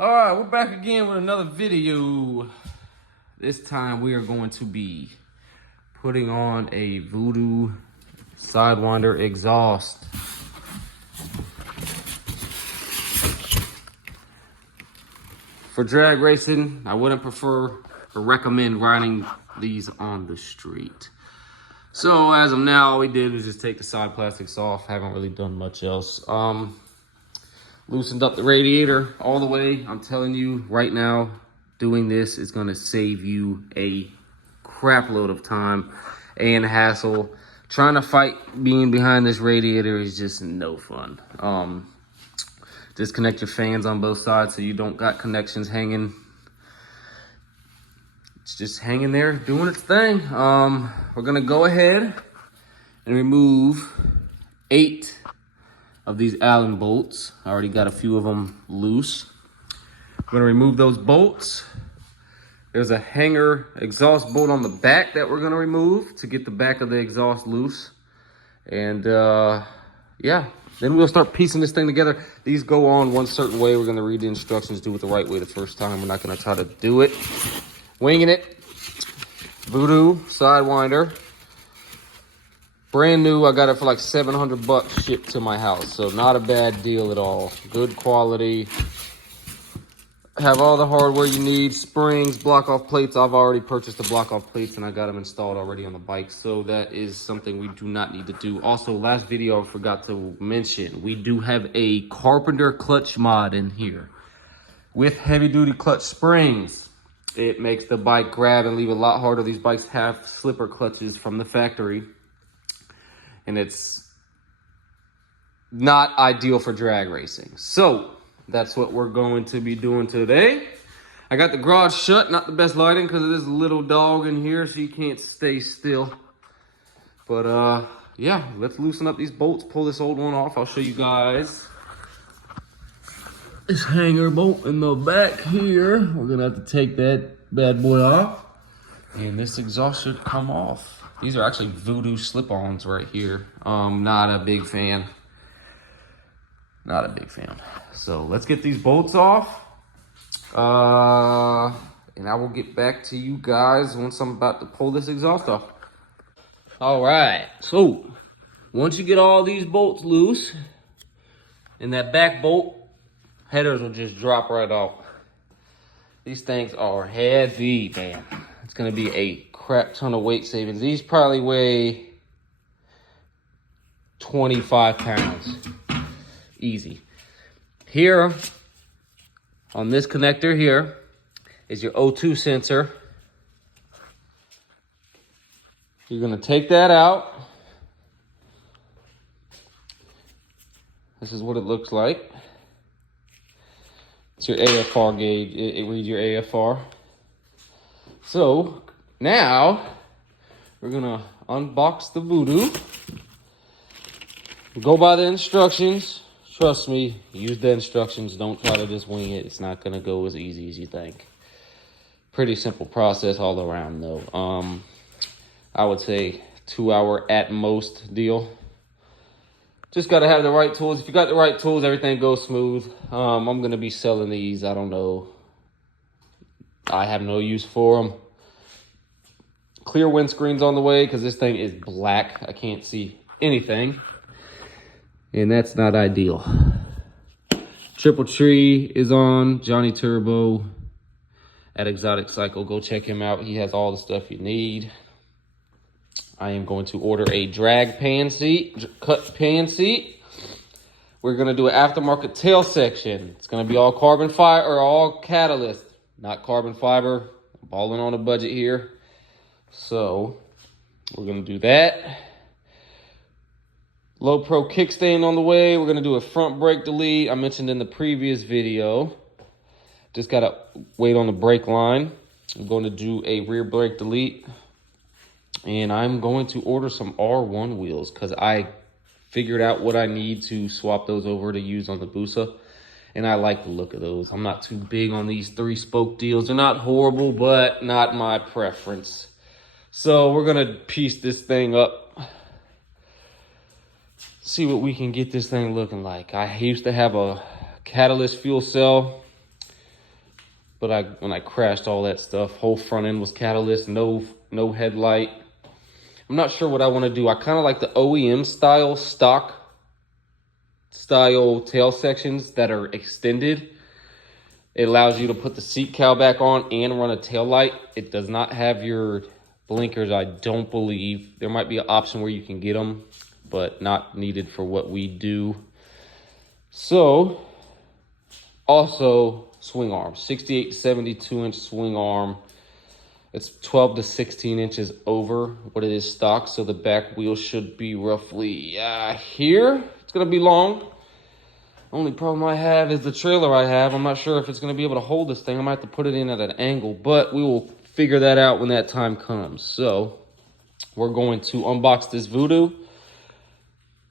All right, we're back again with another video. This time we are going to be putting on a voodoo Sidewinder exhaust. For drag racing, I wouldn't prefer or recommend riding these on the street. So as of now, all we did was just take the side plastics off. Haven't really done much else. Loosened up the radiator all the way. I'm telling you right now, doing this is gonna save you a crap load of time and hassle. Trying to fight being behind this radiator is just no fun. Disconnect your fans on both sides so you don't got connections hanging. It's just hanging there doing its thing. We're gonna go ahead and remove 8 of these Allen bolts. I already got a few of them loose. I'm gonna remove those bolts. There's a hanger exhaust bolt on the back that we're gonna remove to get the back of the exhaust loose. And yeah, then we'll start piecing this thing together. These go on one certain way. We're gonna read the instructions, do it the right way the first time. We're not gonna try to do it winging it. Voodoo Sidewinder. Brand new, I got it for like 700 bucks shipped to my house. So not a bad deal at all. Good quality. Have all the hardware you need. Springs, block off plates. I've already purchased the block off plates and I got them installed already on the bike. So that is something we do not need to do. Also, last video I forgot to mention, we do have a Carpenter clutch mod in here. With heavy duty clutch springs. It makes the bike grab and leave a lot harder. These bikes have slipper clutches from the factory. And it's not ideal for drag racing. So that's what we're going to be doing today. I got the garage shut, not the best lighting because there's a little dog in here, so you can't stay still. But yeah, let's loosen up these bolts, pull this old one off. I'll show you guys this hanger bolt in the back here. We're gonna have to take that bad boy off, and this exhaust should come off. These are actually voodoo slip-ons right here. Not a big fan. Not a big fan. So let's get these bolts off. And I will get back to you guys once I'm about to pull this exhaust off. All right, so once you get all these bolts loose, and that back bolt, headers will just drop right off. These things are heavy, man. It's gonna be a crap ton of weight savings. These probably weigh 25 pounds. Easy. Here, on this connector here, is your O2 sensor. You're gonna take that out. This is what it looks like. It's your AFR gauge. It reads your AFR. So now we're gonna unbox the voodoo. Go by the instructions. Trust me, use the instructions. Don't try to just wing it. It's not gonna go as easy as you think. Pretty simple process all around though. I would say 2-hour at most deal. Just gotta have the right tools. If you got the right tools, everything goes smooth. I'm gonna be selling these. I don't know. I have no use for them. Clear windscreen's on the way because this thing is black. I can't see anything. And that's not ideal. Triple Tree is on. Johnny Turbo at Exotic Cycle. Go check him out. He has all the stuff you need. I am going to order a drag pan seat, cut pan seat. We're gonna do an aftermarket tail section. It's gonna be all carbon fiber or all catalyst, not carbon fiber. I'm balling on a budget here. So we're gonna do that. Low Pro kickstand on the way. We're gonna do a front brake delete. I mentioned in the previous video. Just gotta wait on the brake line. I'm going to do a rear brake delete. And I'm going to order some R1 wheels because I figured out what I need to swap those over to use on the Busa. And I like the look of those. I'm not too big on these 3-spoke deals. They're not horrible, but not my preference. So we're gonna piece this thing up. See what we can get this thing looking like. I used to have a catalyst fuel cell. But when I crashed all that stuff, whole front end was catalyst, no headlight. I'm not sure what I want to do. I kind of like the OEM style, stock style tail sections that are extended. It allows you to put the seat cowl back on and run a tail light. It does not have your blinkers, I don't believe. There might be an option where you can get them, but not needed for what we do. So, also swing arm, 68 to 72 inch swing arm. It's 12 to 16 inches over what it is stock, so the back wheel should be roughly here. It's gonna be long. Only problem I have is the trailer I have. I'm not sure if it's gonna be able to hold this thing. I might have to put it in at an angle, but we will figure that out when that time comes. So we're going to unbox this Voodoo,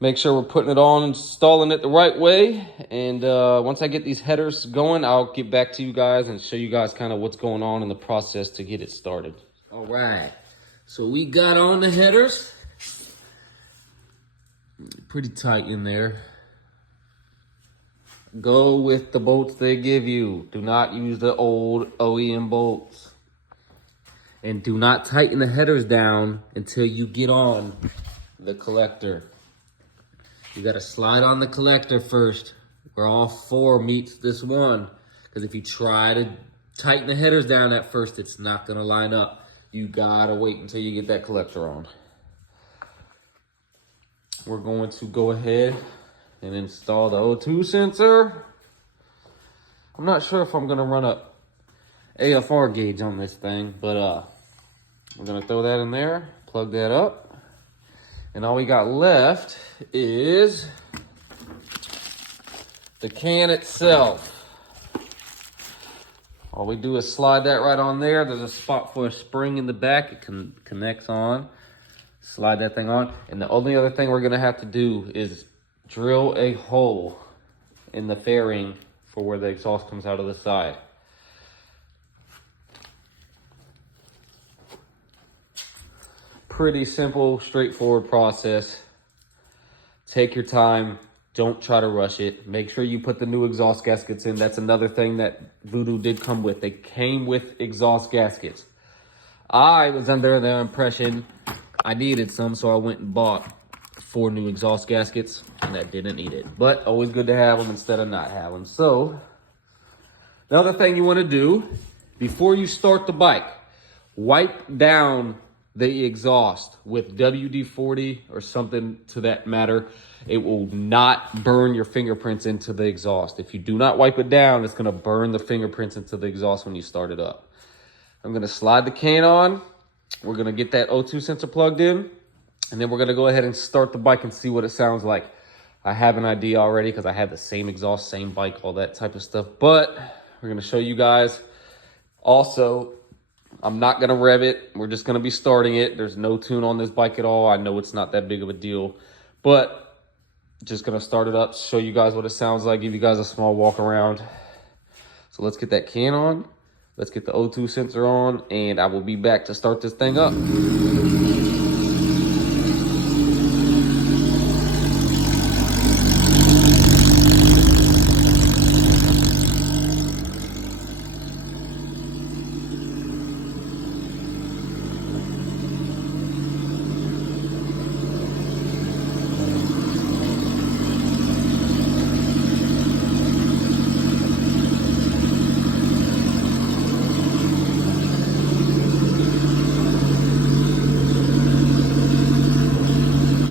make sure we're putting it on, installing it the right way. And once I get these headers going, I'll get back to you guys and show you guys kind of what's going on in the process to get it started. All right, so we got on the headers. Pretty tight in there. Go with the bolts they give you. Do not use the old OEM bolts. And do not tighten the headers down until you get on the collector. You gotta slide on the collector first, where all four meets this one. Because if you try to tighten the headers down at first, it's not gonna line up. You gotta wait until you get that collector on. We're going to go ahead and install the O2 sensor. I'm not sure if I'm gonna run a AFR gauge on this thing, but we're gonna throw that in there, plug that up. And all we got left is the can itself. All we do is slide that right on there. There's a spot for a spring in the back. It connects on. Slide that thing on. And the only other thing we're gonna have to do is drill a hole in the fairing for where the exhaust comes out of the side. Pretty simple, straightforward process. Take your time. Don't try to rush it. Make sure you put the new exhaust gaskets in. That's another thing that Voodoo did come with. They came with exhaust gaskets. I was under the impression I needed some, so I went and bought 4 new exhaust gaskets, and I didn't need it. But always good to have them instead of not have them. So, another thing you want to do before you start the bike, wipe down the exhaust with WD-40 or something to that matter. It will not burn your fingerprints into the exhaust. If you do not wipe it down, it's going to burn the fingerprints into the exhaust when you start it up. I'm going to slide the can on. We're going to get that O2 sensor plugged in. And then we're going to go ahead and start the bike and see what it sounds like. I have an idea already because I have the same exhaust, same bike, all that type of stuff. But we're going to show you guys. Also, I'm not going to rev it. We're just going to be starting it. There's no tune on this bike at all. I know it's not that big of a deal. But just going to start it up, show you guys what it sounds like, give you guys a small walk around. So let's get that can on. Let's get the O2 sensor on, and I will be back to start this thing up.